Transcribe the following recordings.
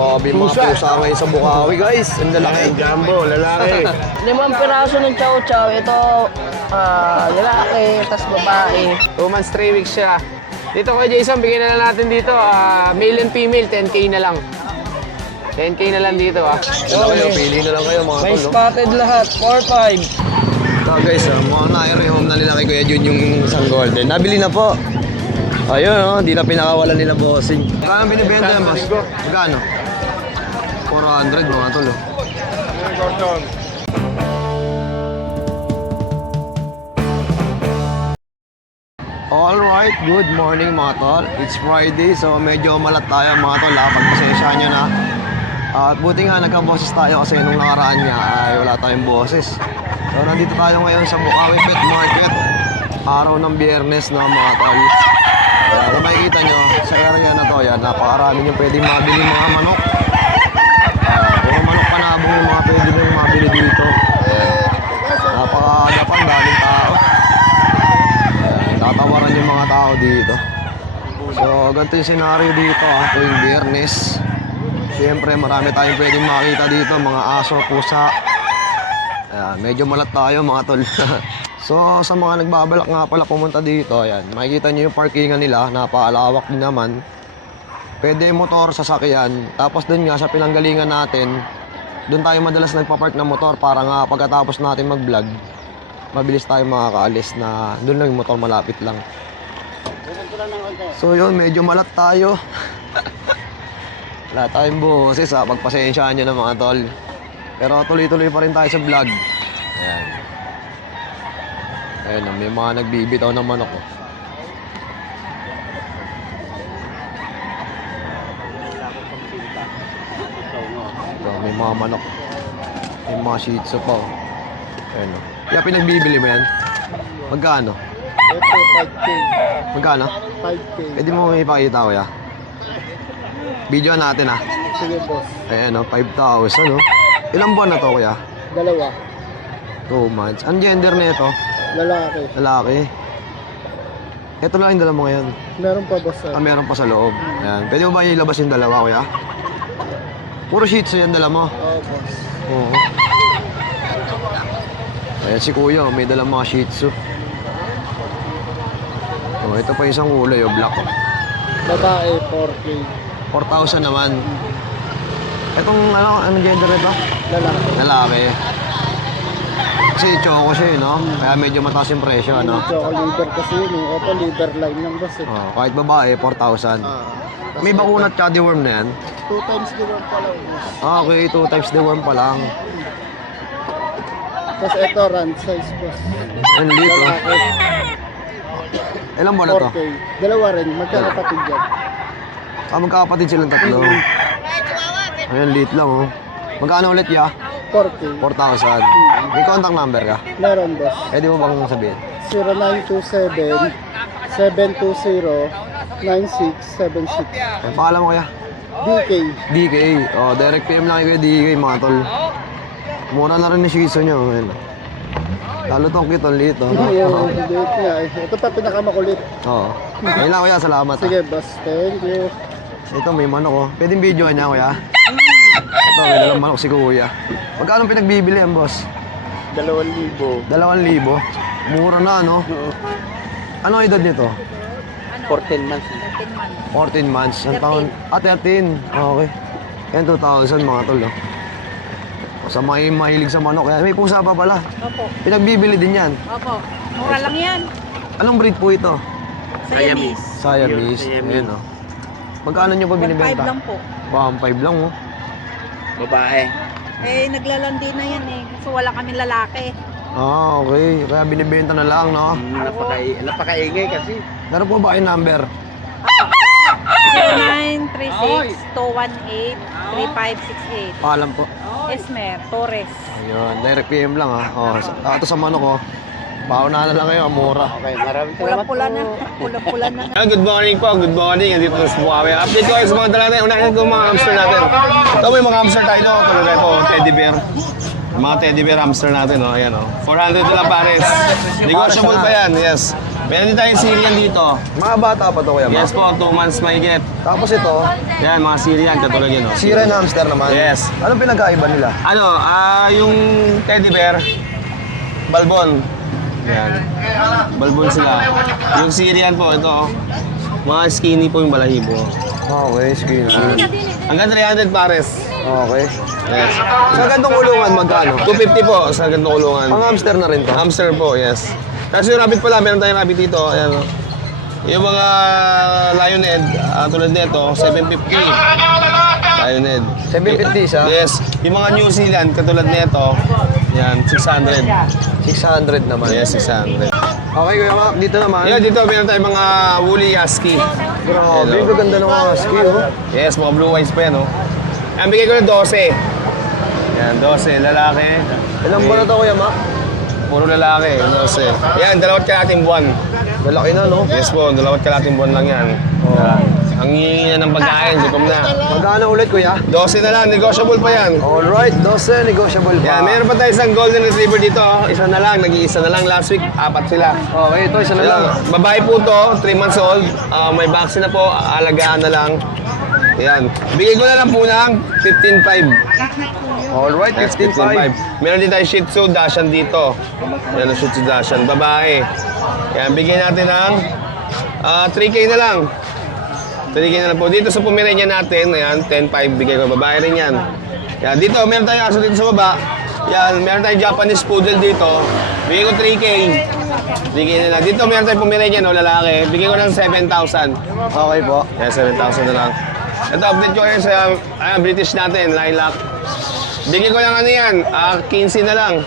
Grabe mga pusa ngayon sa Bukawi guys. Ang lalaki. Jumbo, lalaki. 5 piraso ng chow chow. Ito, lalaki, tas babae. 2 months, 3 weeks siya. Dito kay Jason, bigyan na lang natin dito. Male and female, 10K na lang. 10K na lang dito Ano kayo, pili na lang kayo mga May tol. spotted lahat, 4-5. So guys, mukhang na-rehome na nila kay Kuya Jun yung isang golden. Nabili na po. Ayun, hindi na pinakawalan nila bossing. Magkano binibenta yan, boss? Magkano? 400 mga tol. Alright, good morning mga tol. It's Friday, so medyo malat tayo mga tol. Pagpasensyahan nyo na. At buti nga nagka-boses tayo kasi nung nakaraan niya ay wala tayong boses. So nandito tayo ngayon sa Bukawi Pet Market. Araw ng Biyernes na mga tol. Kung makikita nyo, sa area na to, yan, napakarami yung pwedeng mabili mga manok. Puro manok panabong yung mga pwede nyo mabili dito. Napakagapang, daming tao. Tatawaran yung mga tao dito. So, ganito yung senaryo dito tuwing Biyernes. Siyempre, marami tayong pwedeng makita dito, mga aso, pusa. Medyo malat tayo mga tol. So, sa mga nagbabalak nga pala pumunta dito, ayan, makikita nyo yung parkingan nila, napakalawak din naman. Pwede motor, sasakyan, tapos dun nga sa pinanggalingan natin, dun tayo madalas nagpapark ng motor para nga pagkatapos natin mag-vlog, mabilis tayo makakaalis na dun lang yung motor malapit lang. So yun, medyo malat tayo. Wala tayong boses pagpasensyaan nyo na mga tol. Pero tuloy-tuloy pa rin tayo sa vlog. Ayan. Ayun, may mga nagbibitaw ng manok. Ito, may mga manok. May mga shih tzu pa. Ayun. Kaya pinagbibili mo yan? Magkano? Ito, 5K. Magkano? 5K. Pwede mo ipakita ko ya? Video natin Sige, boss. Ayan 5,000 Ilang buwan na to kuya? 2. 2 months. Ang gender na ito? Lalaki. Lalaki. Ito lang yung dala mo ngayon. Meron pa, boss. Meron pa sa loob. Ayan. Pwede mo ba ilabas yung dalawa, kuya? Puro shih tzu yan dala mo? Oo, boss. Oo. Ayan si kuya, may dala mga shih tzu. Oh, ito pa isang kulay, black. Babae, 4K. 4,000 naman. Itong anong gender ito? Lalaki. Lalaki. Kasi choco siya no? Kaya medyo mataas yung presyo, ano? Choco leader kasi yun eh. Ito leader line ng boss eh. Oh, kahit babae, 4,000. May bakunat ka deworm na yan? 2 times the worm pa lang, boss. Okay, 2 times deworm pa lang. Tapos ito, run size, boss. Ang liit, oh. Lalaki, Ilang buwan na to? 4K. Dalawa rin, magkakapatid yan. Magkakapatid silang tatlo. Ayan, liit lang, oh. Magkano ulit, ya? 4K. 4,000. May contact number ka? Meron, boss. Pwede mo bang sabihin? 0927-720-9676. Ang pangalan mo kaya? DK. DK. Oh, direct PM lang kayo DK, mga tol. Mura na rin yung shih tzu nyo. Ayan. Lalo tong cute, ang liit, oh. Yung date niya eh. Ito pa pinakamakulit. Oo. Ayun lang, kuya. Salamat. Sige, boss. Thank you. Ito, may manok, oh. Pwedeng video niya, kuya. Ito, may dalang manok si kuya. Magkano pinagbibili yan, boss? 2,000. 2,000. Mura na, no? Ano ang edad nito? 14 months. 14 months. Ang taon? 13. Okay. Yan, 2,000 mga tol, oh. Sa mga mahilig sa manok. Kaya may pusa pa pala. Opo. Pinagbibili din yan. Opo. Mura lang yan. Anong breed po ito? Siamese. Siamese. Ayan, oh. Magkano nyo pa 1.5 binibenta? lang po. 1.5 lang, oh. Babae. Eh, naglalandi na yan eh. So, wala kami lalaki. Ah, okay. Kaya binibenta na lang, no? Napakaingay kasi. Meron po ba kayong number? 0936-218-3568. Paalam po. Esmer Torres. Ayun, direct PM lang, ha. Oh, ito sa manok, oh. Pauna na lang kayo, mura. Okay, maraming salamat Pula-pula po. na. Pula-pula na. Good morning po, good morning. Andito na sa Bukawi. Update ko kayo sa mga dala natin. Unahin ko mga hamster natin. Ito may mga hamster tayo. Tulad ito, teddy bear. Mga teddy bear hamster natin, oh. Ayan, oh. 400 lang pares. Negotiable pa yan, yes. Meron din tayong Syrian dito. Mga bata pa to, Kuya Mac. Yes po, 2 months mahigit. Tapos ito, Yan, mga Syrian, katulad yun. Oh. Syrian hamster naman. Yes. Anong pinagkaiba nila? Ano, yung teddy bear, balbon. Yan. Balbon sila. Yung Syrian po, ito. Mga skinny po yung balahibo. Okay, skin. Hanggang 300 pares. Okay. Yes. Sa gantong kulungan, magkano? 250 po sa gantong kulungan. Ang hamster na rin to. Hamster po, yes. Tapos yung rabbit pala, meron tayong rabbit dito. Ayan, oh. Yung mga lionhead, tulad nito, 750. Lionhead. 750 isa? Yes. Yung mga New Zealand, katulad nito, yan, 600. 600 naman. Yes, 600. Okay, Kuya Mac, dito naman. Ayan, dito meron tayong mga woolly husky. Grabe, Hello. ganda ng mga husky, oh. Yes, mga blue eyes pa yan, oh. Ang bigay ko na 12. Yan, 12, lalaki. Ilang buwan na to, Kuya Mac? Puro lalaki, 12. Yan, 2 kalating buwan. Malaki na, no? Yes po, 2 kalating buwan lang yan. Ang hihingi na ng pagkain, gutom na. Magkano ulit, Kuya? 12 na lang, negotiable pa yan. Alright, 12, negotiable pa. Yan, meron pa tayo isang golden retriever dito. Oh. Isa na lang, nag-iisa na lang last week, 4 sila. Okay, ito, isa na lang. Yan, babae po to, 3 months old. May vaccine na po, alagaan na lang. Yan. Bigay ko na lang po ng 15.5. Alright, Yes, 15.5. Meron din tayo Shih Tzu Dachshund dito. Yan ang Shih Tzu Dachshund, babae. Yan, bigyan natin ng 3K na lang. 3K na lang po. Dito sa Pomeranian natin, ayan, 10.5 bigay ko. Babae rin yan. Yan, dito, meron tayong aso dito sa baba. Yan, meron tayong Japanese Poodle dito. Bigay ko 3K. 3K na lang. Dito, meron tayong Pomeranian, lalaki. Bigay ko ng 7,000. Okay po. Yan, 7,000 na lang. Ito, update ko ngayon sa British natin, Lilac. Bigyan ko lang ano yan, 15 na lang.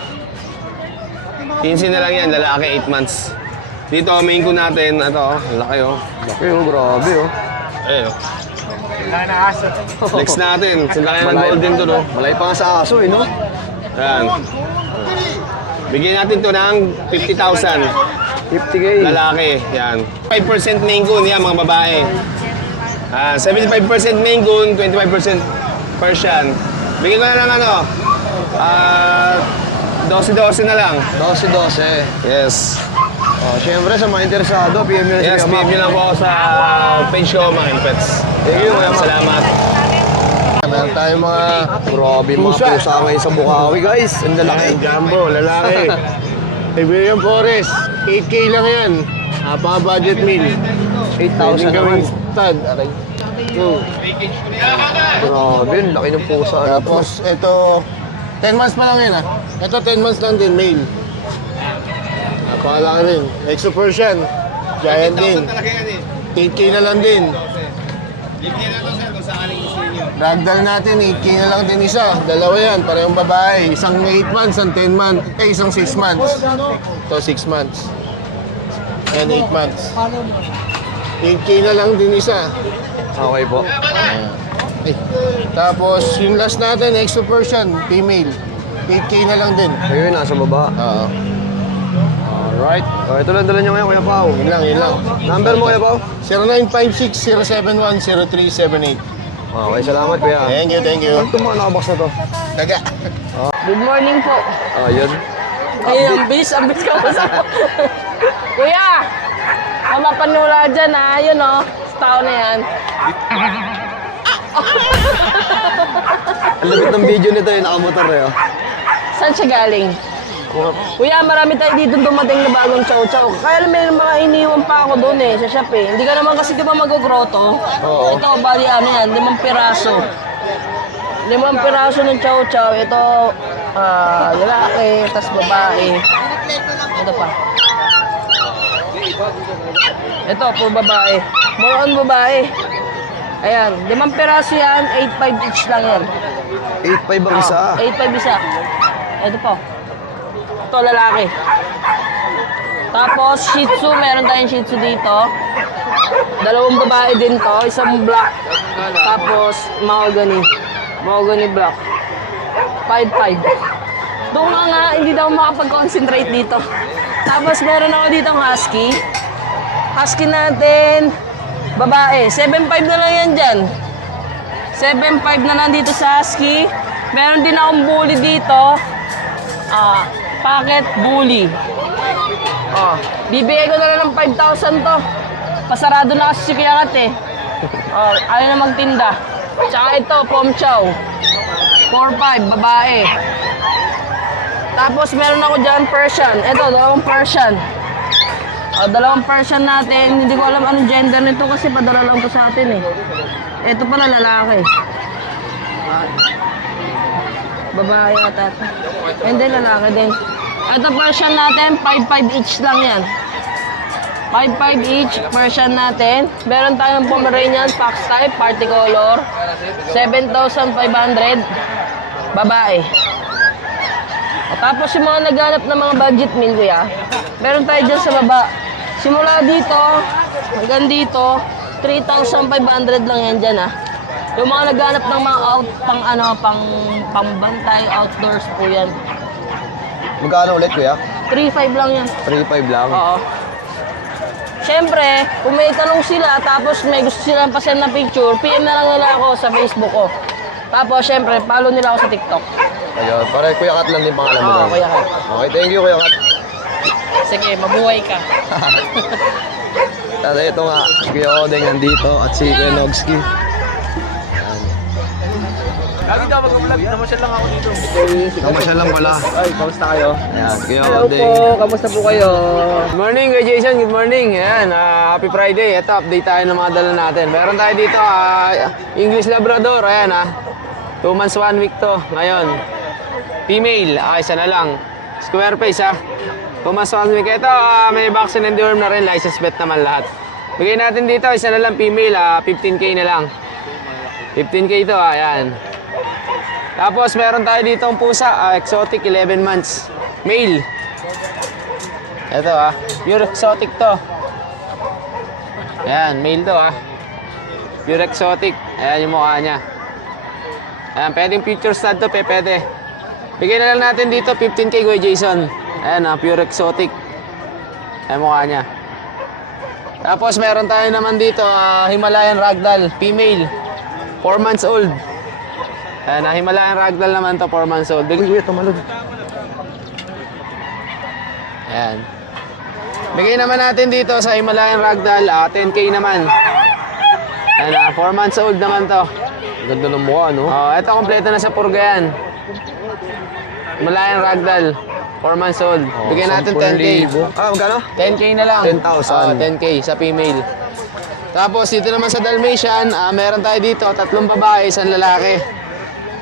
15 na lang yan, lalaki 8 months. Dito, main ko natin, ito, laki oh. Laki, oh, grabe, oh. Ayun oh. Next natin, sila kaya ng golden to, no? Malay pa nga sa aso, eh, no? Yan. Bigyan natin to ng 50,000. 50K. Lalaki, yan. 5% main coon, yan, mga babae. 75% main coon, 25% Persian. Bigyan ko na lang ano, 12-12 na lang. 12-12. Yes. Oh, syempre, sa mga interesado, PM nyo na Yes, si Kuya PM Mac. nyo lang po ako sa page ko, mga pets. Thank you, Kuya Mac. Salamat. Meron tayong mga grabe mga pusa ngayon sa Bukawi, guys. Ang lalaki. Jumbo, lalaki. Iberian Forest, 8K lang yan. Napaka-budget meal. 8,000 naman. stud. Aray. Grabe, ang laki ng pusa. Tapos, ito, 10 months pa lang yan ah. Ito, 10 months lang din, male. Napakalaki rin. Exo Persian, giant din. 8K na lang din. Ragdoll natin, 8K na lang din isa. Dalawa yan, parehong babae. Isang 8 months, isang 10 months. Isang 6 months. Ito, 6 months. And 8 months. 8K na lang din isa. Okay po. Tapos, yung last natin, Exo Persian, female. 8K na lang din. Ayun, nasa baba. Oo. Alright. Oh, ito lang dala nyo ngayon, Kuya Pao. Yun lang, yun lang. Number mo, Kuya Pao? 0956-071-0378. Okay, salamat, Kuya. Thank you, thank you. Ano itong mga nakabox na to? Daga. Good morning po. Ayun. Ay, ang bis ka pa sa... Kuya! Mama panula dyan ha. Yun o. Sa tao na yan. Ang labit ng video nito yung nakamotor eh. Oh. Saan siya galing? Kuya, marami tayo dito dumating na bagong chow-chow. Kaya may mga iniwan pa ako doon eh, sa shop eh. Hindi ka naman kasi di ba mag-groto? Oo. Ito, bali ano yan, 5 piraso. 5 piraso ng chow-chow. Ito, lalaki, tas babae. Ito pa. Ito, po babae. More on babae. Ayan, 5 piraso yan, 8.5 each lang yan. 8.5 ang isa. 8.5 isa. Ito po. Ito, lalaki. Tapos, Shih Tzu. Meron tayong Shih Tzu dito. 2 babae din to. Isang black. Tapos, mahogany. Mahogany black. 5.5. Doon nga, hindi daw makapag-concentrate dito. Tapos, meron ako dito ng husky. Husky natin, babae. 7.5 na lang yan dyan. 7.5 na lang dito sa husky. Meron din akong bully dito. Pocket bully. Oh, bibigay ko na lang ng 5,000 to. Pasarado na kasi si Kuya Kat eh. Oh, ayaw na magtinda. Tsaka ito, Pom Chow. 4,500, babae. Tapos meron ako dyan, Persian. Ito, dalawang Persian. Oh, dalawang Persian natin. Hindi ko alam anong gender nito kasi padala lang to sa atin eh. Ito pala lalaki. Babae ata. Hindi, lalaki din. Ito Persian natin, 5,500 each lang yan. 5,500 each, Persian natin. Meron tayong Pomeranian, Fox type, party color. 7,500. Babae. O, tapos yung mga naghanap ng mga budget meal, kuya, meron tayo dyan sa baba. Simula dito, hanggang dito, 3,500 lang yan dyan, ah. Yung mga naghanap ng mga pangbantay, outdoors po yan. Magkano ulit, kuya? 3,500 lang yan. 3,500 lang. Oo. Siyempre, kung may tanong sila, tapos may gusto silang pasend na picture, PM na lang nila ako sa Facebook ko. Tapos, siyempre, follow nila ako sa TikTok. Ayun, para Kuya Kat lang din pangalan mo Oo, doon. Kuya Kat. Okay, thank you, Kuya Kat. Sige, mabuhay ka. At ito nga, si Kuya Odeng nandito at si Kuya Nogski. Lagi daw mag-vlog, namasyal lang ako dito. Namasyal lang pala. Ay, kamusta kayo? Ayan, Kuya Hello Odeng. po, kamusta po kayo? Good morning, Kuya Jason. Good morning. Ayan, happy Friday. Ito, update tayo ng mga dala natin. Meron tayo dito, English Labrador. Ayan, 2 months, 1 week to. Ngayon, female. Isa na lang. Square face, 2 months, 1 week. Ito, may vaccine and deworm na rin. License bet naman lahat. Bigay natin dito, isa na lang female. 15K na lang. 15K to, ayan. Tapos, meron tayo dito ang pusa. Exotic, 11 months. Male. Ito pure exotic to. Ayan, male to Pure exotic. Ayan yung mukha niya. Ayan, pwedeng future stud to, pwede. Bigyan na lang natin dito, 15K, Kuya Jason. Ayan pure exotic. Ayan mukha niya. Tapos meron tayo naman dito, Himalayan Ragdoll, female. 4 months old. Ayan, Himalayan Ragdoll naman to, 4 months old. Kuya, tumalog. Ayan. Bigay naman natin dito sa Himalayan Ragdoll, 10K naman. Ayan, 4 months old naman to. Ganda ng mukha, no? Ito kompleto na sa purga yan. Himalayan Ragdoll, 4 months old. Bigyan natin 10K. Magkano? 10K na lang. 10,000. 10K sa female. Tapos dito naman sa Dalmatian, meron tayo dito, 3 babae, 1 lalaki.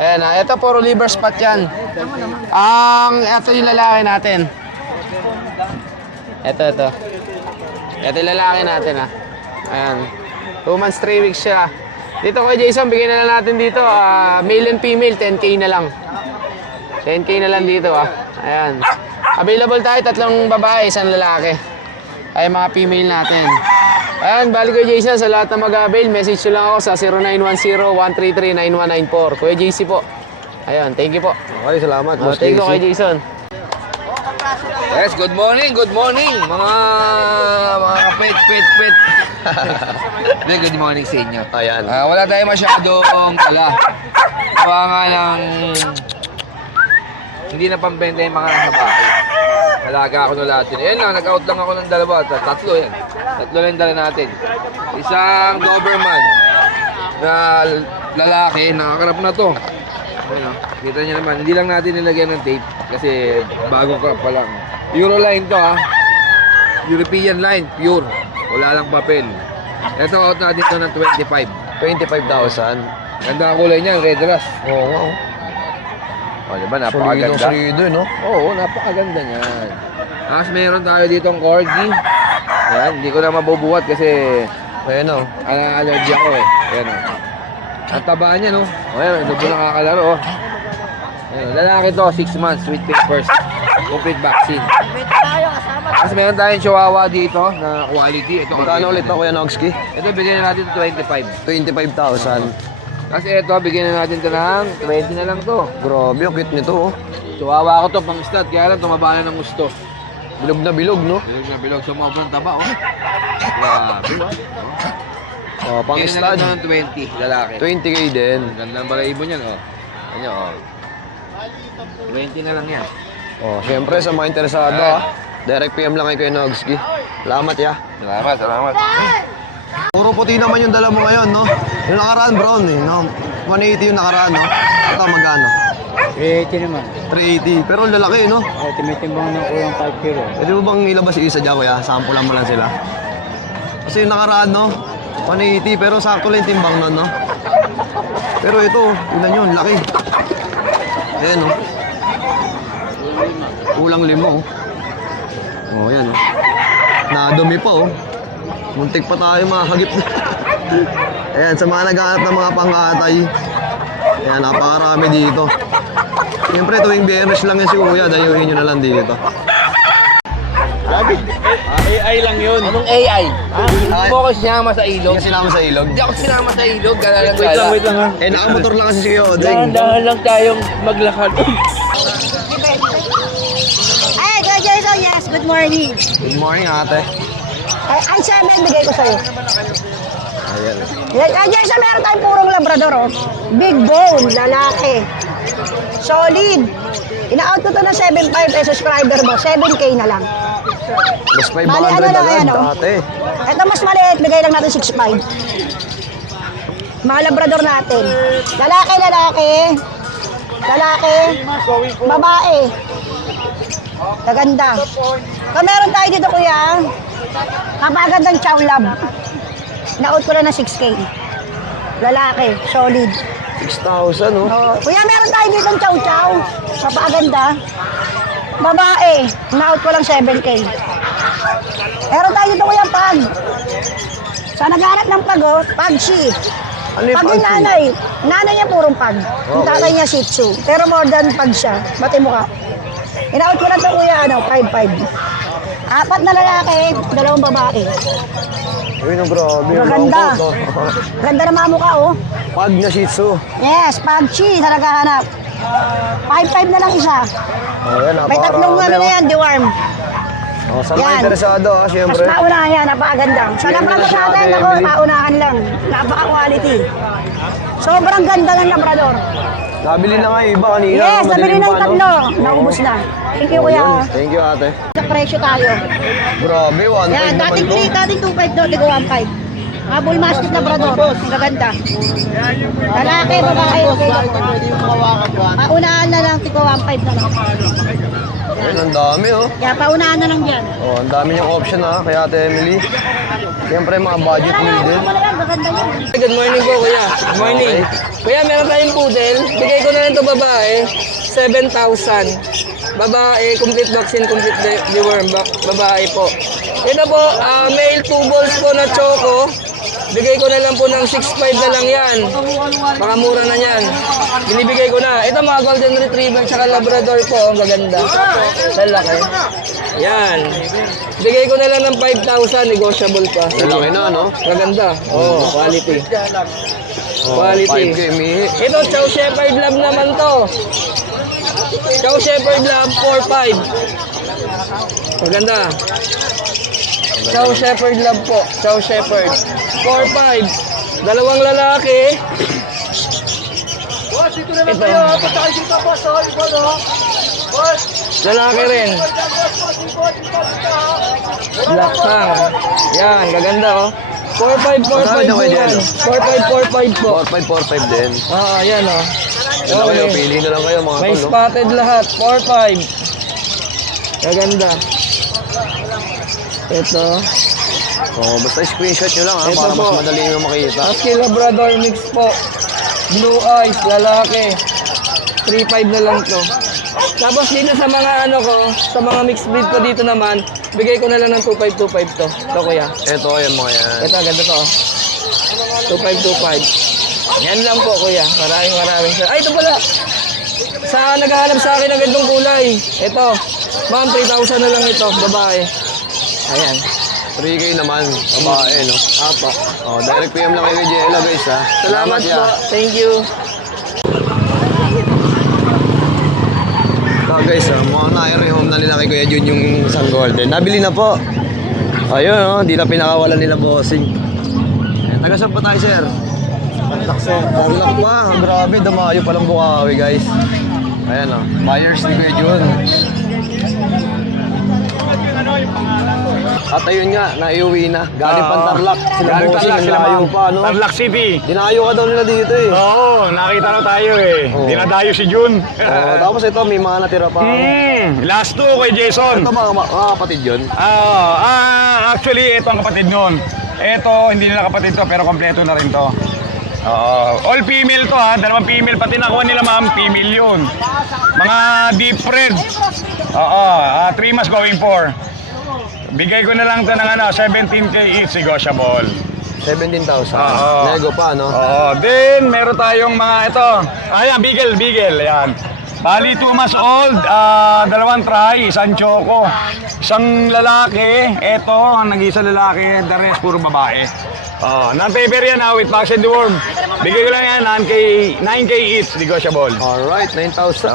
Ayan, ito puro liver spot yan. Ito yung lalaki natin. Ito. Ito yung lalaki natin, Ayan. 2 months, 3 weeks siya. Dito kay Jason, bigyan na lang natin dito, male and female, 10K na lang. 10K na lang dito, Ayan. Available tayo, 3 babae, 1 lalaki. Ay, mga female natin. Ayan, balik Kuya Jason, sa lahat na mag-avail, message nyo lang ako sa 0910-133-9194. Kuya JC po. Ayan, thank you po. Okay, salamat. Boss Thank you JC. Kuya Jason. Yes, good morning, mga kapit. Good morning sa inyo. Ayan. Wala tayo masyadong dala. Kaya nga lang, hindi na pambenta yung mga nasa bahay. Alaga ako ng lahat yun. Ayan lang, nag-out lang ako ng 2. 3 yan. 3 lang dala natin. Isang Doberman na lalaki, nakakarap na to. Ayan, kita niyo naman, hindi lang natin nilagyan ng tape kasi bago ka pa lang. Euro line to European line, pure. Wala lang papel. Ito out natin to ng 25. 25,000. Ganda ang kulay niyan, red rust. Oo nga, O, diba, napakaganda. Solido, no? Oo, napakaganda niyan. Tapos meron tayo dito ang corgi. Yan, hindi ko na mabubuhat kasi Ayan, no? allergy ako Ayan o. Ang taba niya, no? Ayan, hindi ko nakakalaro, Ayan, lalaki to, 6 months with papers. Complete vaccine. Tapos meron tayong chihuahua dito na quality. Ito, Magkano ulit to, Kuya Nogski? Ito, bigyan na natin 25. 25,000. Kasi ito, bigyan na natin ito ng 20 na lang to. Grabe, ang cute nito, Chihuahua ko to, pang stud. Kaya lang, tumaba na ng gusto. Bilog na bilog, no? Bilog na bilog. Sumobran taba, Grabe, Pang Bigyan na stud. lang ito ng 20, lalaki. 20K din. Ganda ang balahibo niyan, Ayan, 20 na lang yan. Siyempre, sa mga interesado, Direct PM lang kay Kuya Nogski. Salamat ya. Salamat, salamat. Puro puti naman yung dala mo ngayon, no? Yung nakaraan, brown eh, no? 180 yung nakaraan, no? Ito, magkano? 380 naman. 380. Pero ang lalaki, no? Tinitimbang ng kulang 5 kilo. Pwede mo bang ilabas yung isa dyan, kuya? Sampulan mo lang sila. Kasi yung nakaraan, no? 180, pero sakto lang yung timbang nun, no? Pero ito, tignan nyo, ang laki. Ayan, no? Kulang 5, oh. Oh, ayan, oh. Nadumi pa, oh. Muntik pa tayo makakagip na. Ayan, sa mga naghahanap ng mga pangkatay. Ayan, napakarami dito. Siyempre, tuwing Biyernes lang yan si Kuya, dayuhin nyo na lang dito. AI lang yun. Anong AI? Hindi mo ako sinama sa Hindi ilog. ka sinama sa ilog. Hindi ako sinama sa ilog. Gala lang Wait lang, wait lang ha. Eh, nakamotor lang kasi si Kuya Odeng. Dahan-dahan lang tayong maglakad. Ay, Kuya Jason, yes, good morning. Good morning, ate. Ay, ang 7 bigay ko sa'yo. Ayan. Kuya Jason, meron tayong purong labrador, oh. Big bone, lalaki. Solid. Ina-out ko to na 7.5 eh, subscriber mo. 7K na lang. Mas 500 Bali, ano lang agad, yan, oh. ate. Ito mas maliit, bigay lang natin 6.5. Mga labrador natin. Lalaki, lalaki. Lalaki. Babae. Kaganda. Kung meron tayo dito, kuya, kapagandang chow lab. Na-out ko na ng 6K. Lalaki, solid. 6,000, no? Oh, kuya, meron tayo dito ng chow chow. Kapaganda. Babae, na-out ko lang 7K. Meron tayo dito, kuya, pag. Sa naghanap ng pag, oh, pag she. Ano yung Pag pag yung nanay niya purong pag. Yung Okay. tatay niya shih tzu. Pero more than pag siya. Bati mo ka. Ina-out ko na ito, kuya, 5-5. 4 na lalaki, 2 babae. Uy, no, grabe. Maganda. Ang lambot, oh. Ganda na mukha, oh. Pag na Shih Tzu. Yes, pag chi na naghahanap. 5-5 na lang isa. Ayan, May tatlong ano na yan, deworm. Oh, sa mga Yan. interesado, ha, Mas siyempre. paunahan yan, napakaganda. Sa Yan labrador na siya, natin, Ate ako, Emily. paunahan lang. Napaka-quality. Sobrang ganda ng labrador. Nabili na nga yung iba kanina. Yes, nabili madilim na yung pa, no? tatlo. Naubos na. Thank you, Oh, kuya. yun. Thank you, ate. Sa presyo tayo. Grabe, 1.5 Yan, naman dating to. 3, dating 2.5 daw, tigo 1.5. Mga bull mastiff labrador. Ang gaganda. Lalaki, babae, okay lang. Paunahan na lang, tigo 1.5 na lang. Ayun, ang dami, oh. Kaya paunahan na lang dyan. Oh, ang dami niyong option, ha, kay Ate Emily. Siyempre, mga budget meal din. Ano lang, gaganda yan. Good morning po, kuya. Good morning. Kuya, meron tayong poodle. Bigay ko na lang ito babae. 7,000. Babae, complete vaccine, complete deworm. Babae po. Ito po, male 2 balls po na choco. Bigay ko na lang po ng 6.5 na lang yan. Baka mura na yan. Binibigay ko na. Ito mga golden retriever tsaka labrador po. Ang gaganda. Lalaki. Yan. Bigay ko na lang ng 5,000. Negotiable pa. Malaki na, no? Maganda. Oh, quality. Oh, Quality. 5K, mihi. Ito, Chow Shepherd Lab naman to. Chow Shepherd Lab 4.5. Maganda. Chow Shepherd Lab po. Chow Shepherd. 4.5. Dalawang lalaki. Ito. Lalaki rin. Black Fang. Yan, gaganda oh. 4.5, 4.5 po yan. 4.5, 4.5 po. 4.5, 4.5 din. Yan oh. Ano kayo, Okay. pili na lang kayo, mga May tol, no? spotted lahat. 4.5. Gaganda. Ito. Oh, basta screenshot nyo lang, ha, Ito para po. mas madali nyo makita. Husky Labrador mix po. Blue eyes, lalaki. 3.5 na lang to. Tapos dito sa mga ano ko, sa mga mixed breed ko dito naman, bigay ko na lang ng 2.5 to. Ito kuya. Ito, yung mga yan. Ito, ganda to. 2.5. Yan lang po kuya. Maraming salamat. Ay, ito pala. Sa naghahanap sa akin ng gandong kulay. Ito. Ma'am, 3,000 na lang ito. Babae. Ayan. 3K naman, babae, no? Apa. Oh, direct PM lang kay Jella, guys, ha? Salamat po. ya. Thank you. So, guys, mukhang na-rehome na nila kay Kuya Jun yung isang golden. Nabili na po. Ayun, oh, hindi na pinakawalan nila bossing. Taga saan pa tayo, sir? Tarlac, sir. Tarlac pa. Grabe, damayo palang Bukawi, guys. Ayan, oh. Buyers ni Kuya Jun. At ayun nga, naiuwi na. Galing pang Tarlac. Sila Galing bossing, Tarlac, ang sila layo ma'am. pa, no? Tarlac City. Dinayo ka daw nila dito eh. Oo, nakita na tayo eh. Oo. Dinadayo si Jun. Tapos ito, may mga natira pa. Last two kay Jason. Ito mga kapatid yun. Actually, ito ang kapatid nun. Ito, hindi nila kapatid to, pero kompleto na rin to. All female to ha, dalawang female, pati nakuha nila ma'am, female yun. Mga deep red. 3 months going for. Bigay ko na lang to ng 17K each negotiable. 17,000. Oo. Nego pa, no? Then meron tayong mga ito. Ayan, Beagle, ayan. Bali 2 months old, dalawang try, isang choco. Isang lalaki, ito, ang nag-isa lalaki, the rest puro babae. Non-paper yan with vaccine deworm. Bigay ko lang yan, 9K each, negotiable. Alright, 9,000.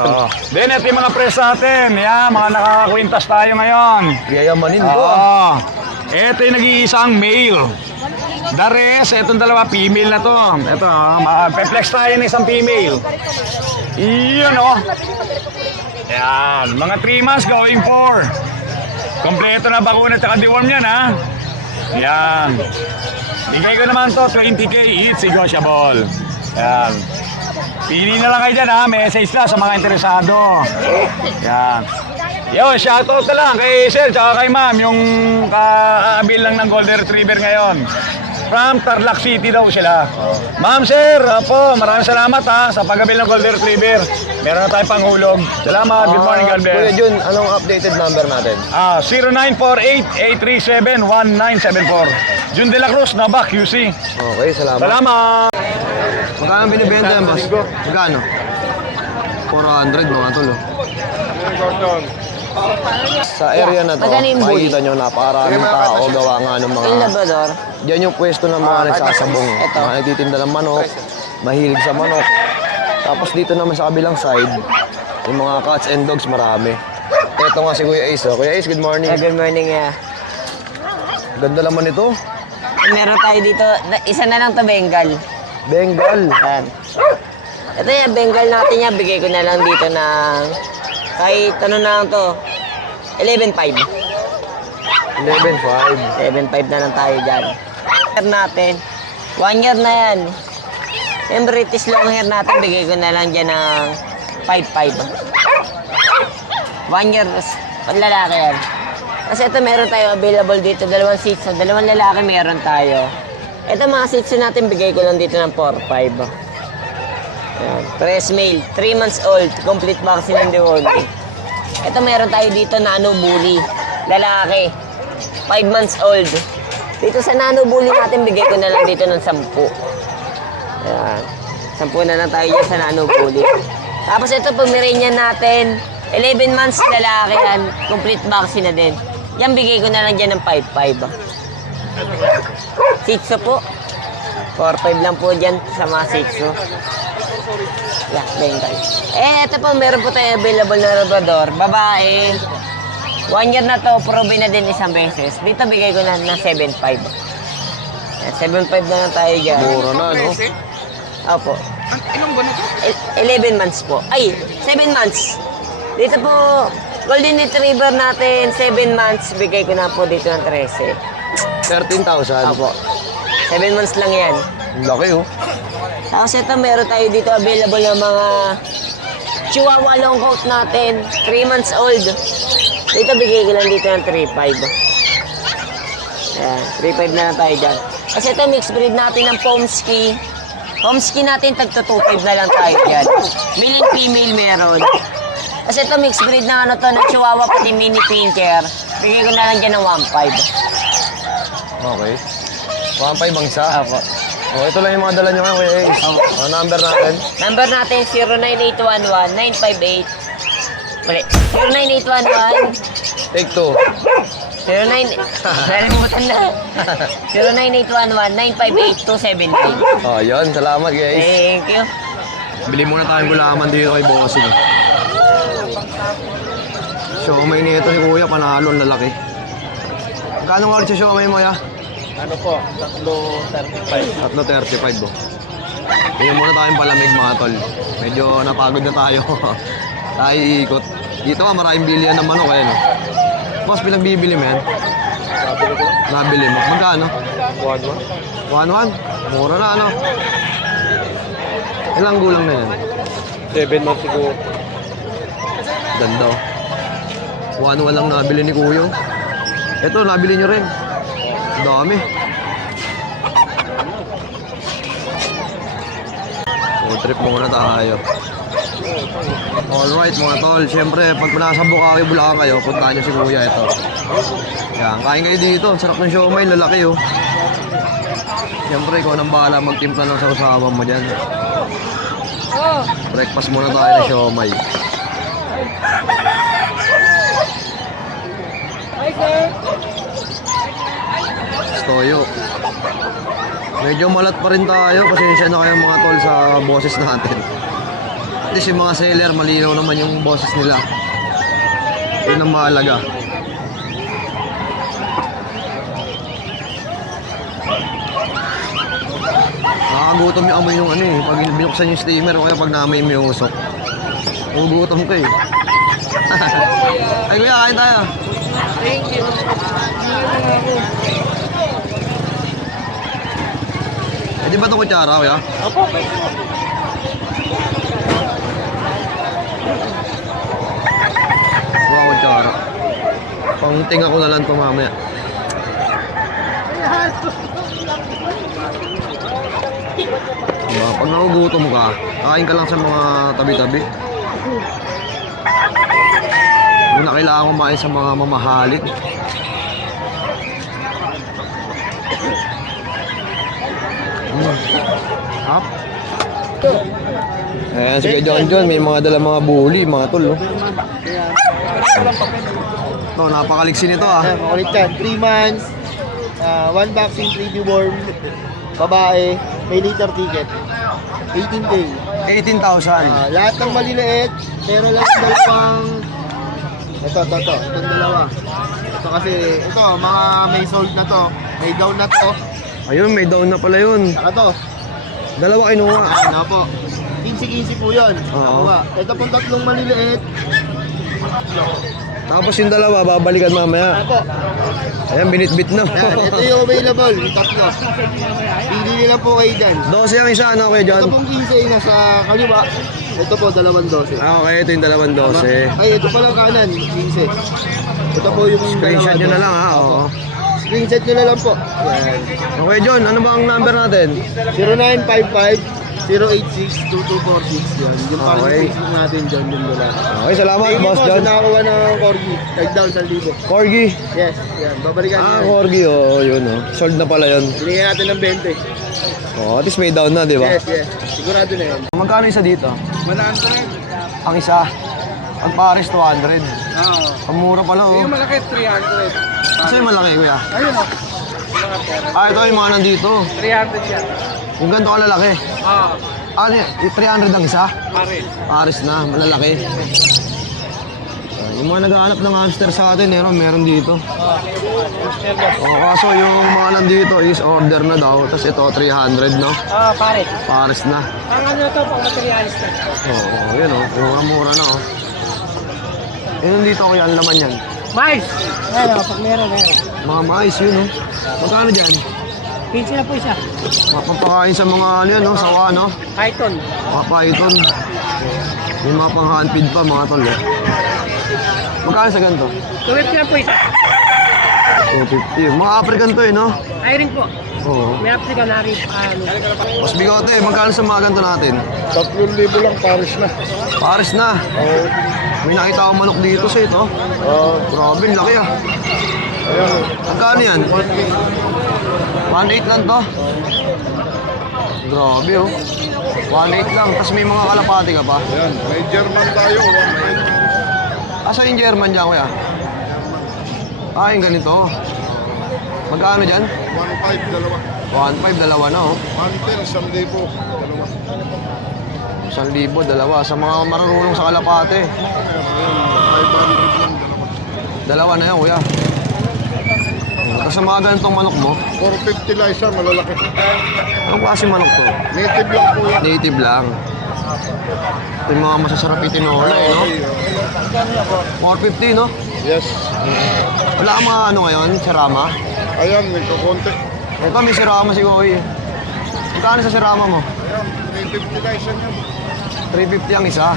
Then ito yung mga press natin, yan, mga nakakakwintas tayo ngayon. Yayamanin ko. ah. Ito yung nag-iisang male. The rest, itong dalawa, female na to. Ito, pe-flex tayo ng isang female. Iyon, Yan, mga 3 months going for. Kompleto na bakuna at saka deworm yan, ha? Yan. Bigay ko naman to, 20K each, negotiable. Yan. Pili na lang kayo dyan, ha? Message na sa mga interesado. Yan. Yo, shoutout na lang kay Sir tsaka kay Ma'am, yung kaabil lang ng Golden Retriever ngayon. From Tarlac City daw sila. Ma'am, Sir, po, maraming salamat ha sa pag-abil ng Golden Retriever. Meron na tayong panghulog. Salamat, good morning, God Kuya bless. Jun, anong updated number natin? 0948-837-1974. Jun De La Cruz, Naba, QC. Okay, salamat. Salamat! Magkano binibenta yan, boss? Magkano? 400 mga tol. Sa area na to, Magkano yung bull? makikita nyo napakaraming tao gawa nga ng mga... Yung Labrador, Diyan yung pwesto ng mga nagsasabong. Ito. Mga nagtitinda ng manok, mahilig sa manok. Tapos dito naman sa kabilang side, yung mga cats and dogs marami. Ito nga si Kuya Ace. Kuya Ace, good morning. good morning. Ganda naman ito. Meron tayo dito, isa na lang to Bengal. Bengal. Yan. Ito yung Bengal natin yan, bigay ko na lang dito ng, kahit ano na lang to, 11.5. 11.5. 7.5 na lang tayo dyan. Hair natin, 1 year na yan. Yung British long hair natin, bigay ko na lang dyan ng 5.5. 1 year, lalaki yan. Kasi ito meron tayo available dito, dalawang seats, so dalawang lalaki meron tayo. Ito mga seats natin, bigay ko lang dito ng 4.5. Ayan, 3 male, 3 months old, complete vaccine and deworming. Ito meron tayo dito na Nano Bully, lalaki, 5 months old. Dito sa Nano Bully natin, bigay ko na lang dito ng 10. Ayan, 10 na lang tayo dyan sa Nano Bully. Tapos ito, Pomeranian natin, 11 months lalaki yan, complete vaccine na din. Yan, bigay ko na lang dyan ng 5.5. Sitso po. 4.5 lang po dyan sa mga sitso. Yeah, Bengal. Ito po, meron po tayo available na Labrador. Babae. 1 year na to, probe na din isang beses. Dito bigay ko na ng 7.5. Yan, 7.5 na lang tayo dyan. Mura na, no? Opo. Ilang buwan na to? 11 months po. Ay, 7 months. Dito po, Golden Retriever natin, 7 months. Bigay ko na po dito ng 13. 13,000. Opo. 7 months lang yan. Ang laki, oh. Tapos ito, meron tayo dito available ng mga Chihuahua long coat natin. 3 months old. Dito, bigay ko lang dito ng 3.5. Ayan, 3.5 na lang tayo dyan. Kasi ito, mixed breed natin ng Pomsky. Pomsky natin, tagto 2.5 na lang tayo dyan. Male and female meron. Kasi ito, mixed breed na ano to, ng Chihuahua pati mini pincher. Bigay ko na lang dyan ng 1.5. Okay. 1.5 ang isa. Opo. Oh, ito lang yung mga dala nyo ngayon, Kuya Ace. Oh, number natin. Number natin, 09811-958. Mali. 09811 Take 2. 09... Nalimutan na. 09811-958-279. Oh, yun. Salamat, Kuya Ace. Thank you. Bili muna tayong gulaman dito kay Bossing. Siomay nito ni Kuya, panalo ang lalaki. Magkano nga ulit sa siomay mo, ya? Ano po? 3.35. 3.35 bo. Bigyan muna tayong palamig mga tol. Medyo napagod na tayo. Tayo iikot. Dito nga maraming bilihan ng manok, ayan o. Boss, pinagbibili mo yan? Nabili mo. Magkano? 1-1. Mura na, ano? Ilang gulang na yan? 7 months siguro. Ganda, oh. 1-1 lang nabili ni Kuya. Ito, nabili nyo rin. Dami. Road trip muna tayo. Alright mga tol, siyempre pag nasa Bukawi, Bulacan kayo, puntahan nyo si Kuya. Ito. Yan, kain kayo dito. Ang sarap ng siomay, lalaki, oh. Siyempre, ikaw nang bahala magtimpla ng sausawan mo dyan. Breakfast muna tayo ng siomay. Toyo. Medyo malat pa rin tayo. Pasensya na kayo mga tol sa boses natin. At least yung mga seller, malinaw naman yung boses nila. Yun ang mahalaga. Nakakagutom yung amoy yung ano eh. Pag binuksan yung steamer o kaya pag namoy mo yung usok. Nagugutom ko eh. Ay kuya, kain tayo. Eh, di ba ito kutsara, kuya? Opo. Mga kutsara. Pangtinga ko na lang ito mamaya. Diba? Pag nagugutom ka, kain ka lang sa mga tabi-tabi. Hindi na kailangan kumain sa mga mamahalin. Hap? Ayan, sige John, may mga dala mga bully, mga tol, oh. Ito, napakaliksi nito, ah. Makulit yan. 3 months, 1 vaccine, 3 deworm, babae, may liter ticket. 18K. 18,000. Lahat ng maliliit, pero lang dalawang... Ito. Itong dalawa. Ito kasi, ito, mga may sold na to. May down na to. Ayun, may down na pala yun. Saka to. Dalawa kinuha. Ano po. 15-15 po yun. Oo. Nakuha. Ito pong tatlong maliliit. Tapos yung dalawa, babalikan mamaya. Ano po. Ayan, binitbit na. Yan, ito yung available. Yung tatlo. Pili nila po kayo dyan. 12 ang isa, ano kay Ito John? pong 15 nasa kaliwa. Ito po, 2 12. Ah, okay, ito yung 212. Ay, ito palang kanan, 15. Ito po yung Screenshot nyo na lang, ha? Opo. Oo. Screenshot nyo na lang po. Yan. Okay, John, ano ba ang number natin? 0955-086-2246. Yan. Yung parang Okay. Facebook natin dyan, yung wala. Okay, salamat, Thank you Boss po John. sa nakakuha ng Corgi. Tag down sa libo. Corgi. Yes, yan. Babalikan Ah, nyo. Corgi, oh, yun, oh. Sold na pala yun. Binigyan natin ng 20. Oh, at least may down na, di ba? Yes. Sigurado na yan. Magkano isa dito? 100. Ang isa. Ang pares, 200. Oo. Ang mura pala, oh. Yung malaki, 300. Kasi yung malaki, kuya. Ayun o. Ah, ito yung mga nandito. 300 yan. Yung ganito kalalaki. Oo. Ano yan? Yung 300 ang isa? Pare. Pares na, malalaki. Yung mga naghahanap ng hamster sa atin, meron dito. Kaso yung mga nandito is order na daw. Tapos ito, 300, no? Pare. Pares na. Ang ano to, pang materialis na. Oo, yun, oh. Mura na, oh. Yun dito, kaya ang laman yan. Mais! Ayan o, pag meron. Mga mais, yun, oh. Magkano dyan? 15 na po isa. Mapapakain sa mga, ano yan, no? Sawa, no? Python. Papaiton. May mga pang-hand feed pa, mga tol, eh. Magkano sa ganito? 250 na po isa. 250. Mga African to, eh, no? Hiring po. Oo. May Africa na rin. Mas bigote, magkano sa mga ganito natin? 3,000 lang pares na. Pares na. Oo. May nakita akong manok dito sa ito. Oo. Grabe, laki ah. Ayan. Magkano yan? 1.8 lang to. Grabe oh. 1.8 lang. Tapos may mga kalapati ka pa. Ayan. May German tayo. Asa yung German dyan, kuya? Ah, yung ganito. Magkano dyan? 1,500, dalawa. 1.5, dalawa na oh. 1,10, 1,000, dalawa. 1,000, dalawa. Sa mga marunong sa kalapate. 500 lang, dalawa. Dalawa na yan, kuya. Tapos sa mga ganitong manok mo, 450 lang isa, malalaki. anong klase manok to? Native lang po yan. Native lang. Ito yung mga masasarap itinola eh, no? 450, no? Yes. Wala kang mga ano ngayon, sirama? Ayan, may kukonti. Ito, may sirama si Koy. Magkano sa sirama mo? Ayan, 350 na isa niyan. 350 ang isa.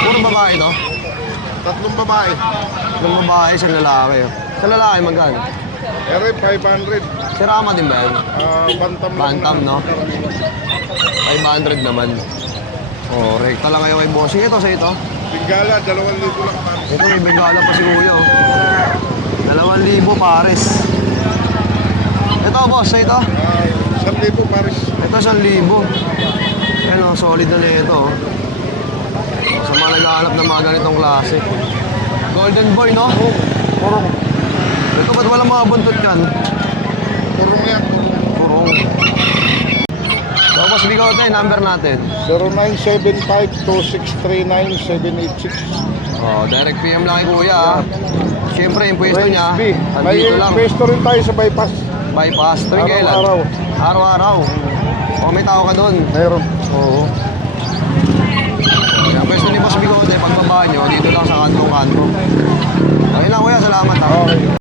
Puro babae to? Tatlong babae. Yung babae, isang lalaki. Sa lalaki, magkano? Ere, 500. Sirama din ba yan? Bantam lang. Bantam, no? 500 naman. Oh, rekta lang kayo kay bossing. Ito sa ito. Bingala, 2,000 lang. Ito may bengala pa si Kuya, oh. 2,000 pares. Ito, boss, sa ito. 1,000 pares. Ito, 1,000. Yan, oh, solid na ito, oh. Sa mga naghahanap ng mga ganitong klase. Golden boy, no? Purong. Ito, ba't walang mga buntot yan? Purong yan. Purong. So, boss, bigaw tayo, number natin. 0975-2639-786. Oh, direct PM lang kay Kuya, ah. Siyempre, yung pwesto niya, May andito lang. pesto rin tayo sa bypass. Bypass. Tuwing kailan? Araw-araw. Araw-araw. O, may tao ka doon. Meron. Oo. Kaya pwesto ni Boss Bigote, pagbaba nyo, dito lang sa kanto-kanto.